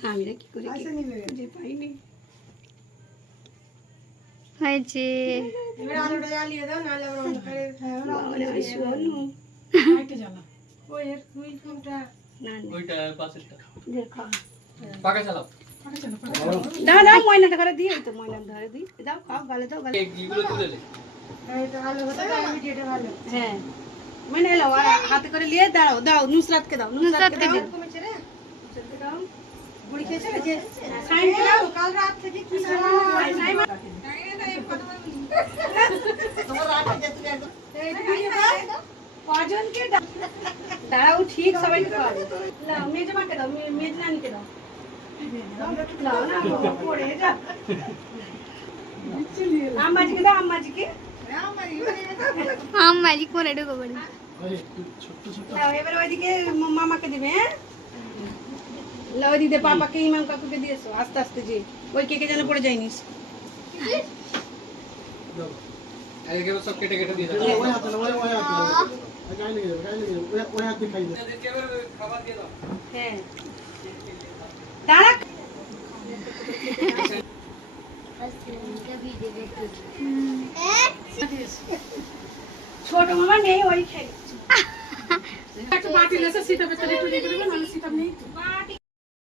স্বামীরা কি করে যে পাইনি হয়েছে। এবার আলোটা জ্বালিয়ে দাও, নাহলে আবার অন্ধকারে আমি শোনো লাইটটা জ্বালাও। ওই এর হুইল কোনটা? না না ওইটা পাশেরটা দেখো পাকা চালাও। দাও দাও ময়নাটা করে দিয়ে তো ময়না ধরে দিই দাও খাও গালে দাও গালে এইগুলো তুলে নে। এটা ভালো হতো, ভিডিওটা ভালো। হ্যাঁ ময়না এলো আর হাতে করে নিয়ে দাও দাও নুসরাতকে দাও নুসরাতকে দাও কমেছে রে? নুসরাতকে দাও বুড়ি খেয়েছে যে সাইন দাও, কাল রাত থেকে কি সাইন কজনকে দাঁড়াও ঠিক সবাইকে দাও লাও মেজে মাকে দাও মেজ নানিকে দাও লাও না পড়ে যা আম্মাজিকে দাও আম্মাজিকে মালিক করে ঢুকো বলি। লাও এবার ওইদিকে মামাকে দিবে হ্যাঁ লাও দিতে পাপাকে ইমাম কাকুকে দিয়েছো আস্তে আস্তে যে ওই কেকে যেন পড়ে যায়নিস এদিকে সব কেটে কেটে দিয়ে দাও। ওই হাতে না ওই হাতে গায়ে লেগে যাবে ওই হাতে খাই দে এদেরকে এবার খাবার দিয়ে দাও। হ্যাঁ দাঁড়া ছোট মামা নেই ওই খেয়ে একটু বাটি লেসে সিটা পেতে একটু দিয়ে দেবে না সিটা নেই